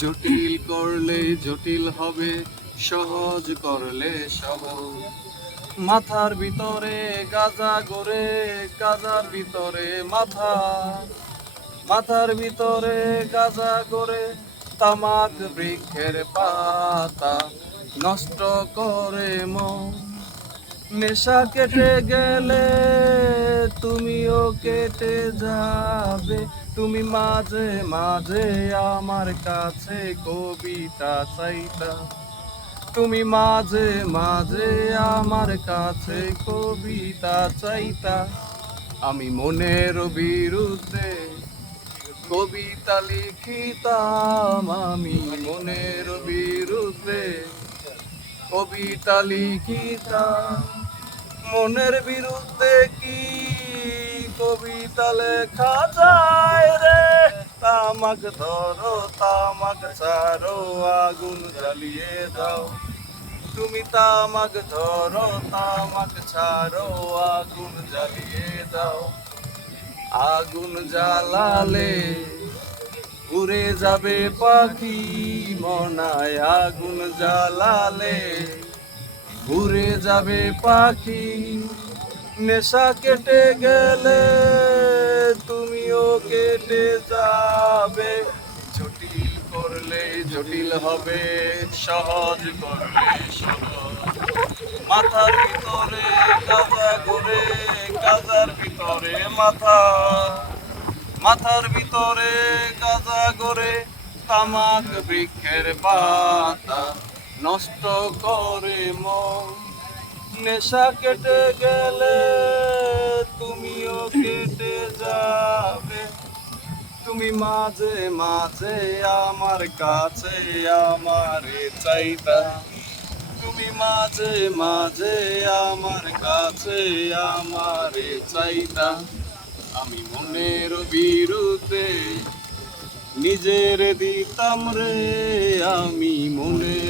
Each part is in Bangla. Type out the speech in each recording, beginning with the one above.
জটিল করলে জটিল হবে, সহজ করলে সহজ। মাথার ভিতরে গাজা গড়ে, গাজার ভিতরে মাথা। মাথার ভিতরে গাজা গড়ে, তামাক বৃক্ষের পাতা নষ্ট করে মন। নেশা কেটে গেলে তুমিও কেটে যাবে। তুমি মাঝে মাঝে আমার কাছে কবিতা চাইতা। তুমি মাঝে মাঝে আমার কাছে কবিতা চাইতা। আমি মনের বিরুদ্ধে কবিতা লিখিতাম। আমি মনের বিরুদ্ধে কবিতা লিখিতাম। মনের বিরুদ্ধে কি কবিতা লেখা যায় রে? তামাক ধরো, তামাক ছাড়ো, আগুন জ্বালিয়ে দাও। তুমি তামাক ধরো, তামাক ছাড়ো, আগুন জ্বালিয়ে দাও। আগুন জ্বালালে উড়ে যাবে পাখি, মনায় আগুন জ্বালালে উড়ে যাবে পাখি, নেশা কেটে গেলে তুমিও কেটে যাবে। জটিল করলে জটিল হবে, সহজ করলে সহজ। মাথার ভিতরে কাজা করে কাজার ভিতরে মাথা। মাথার ভিতরে গাজা করে তামাক বৃক্ষের পাতা। নষ্ট করে মন। নেশা কেটে গেলে তুমিও কেটে যাবে। তুমি মাঝে মাঝে আমার কাছে আমারে চাইতা তুমি মাঝে মাঝে আমার কাছে আমারে চাইতা আমি মনের বিরুদ্ধে নিজের দিতাম রে, আমি বিরুদ্ধে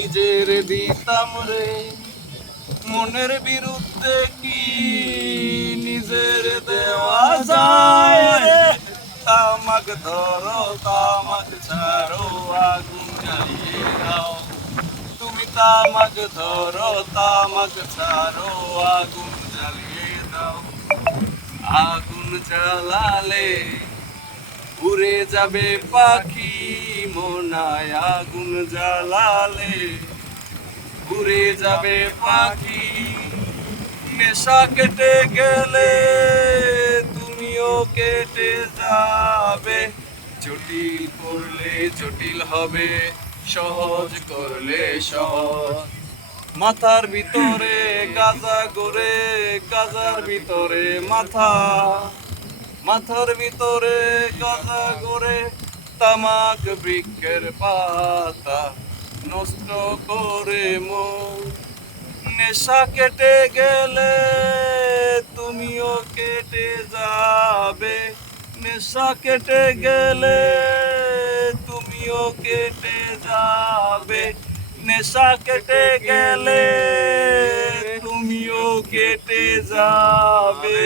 নিজের দিতাম রে। মনের বিরুদ্ধে কি নিজের দেওয়া যায় তামাক ধরো, তামাক ছাড়ো, আগুন জ্বালিয়ে দাও। তুমি তামাক ধরো, তামাক ছাড়ো, আগুন জ্বালিয়ে দাও। আগুন জ্বালালে উড়ে যাবে পাখি মনায় আগুন জ্বালালে। উড়ে যাবে পাখি, নেশা কেটে গেলে তুমিও কেটে যাবে। জটিল করলে জটিল হবে, সহজ করলে সহজ। মাথার ভিতরে গাজা গড়ে, গাজার ভিতরে মাথা। মাথার ভিতরে গাজা করে, তামাক বৃক্ষের পাতা নষ্ট করে মো। নেশা কেটে গেলে তুমিও কেটে যাবে। নেশা কেটে গেলে তুমিও কেটে যাবে। নেশা কেটে গেলে তুমিও কেটে যাবে।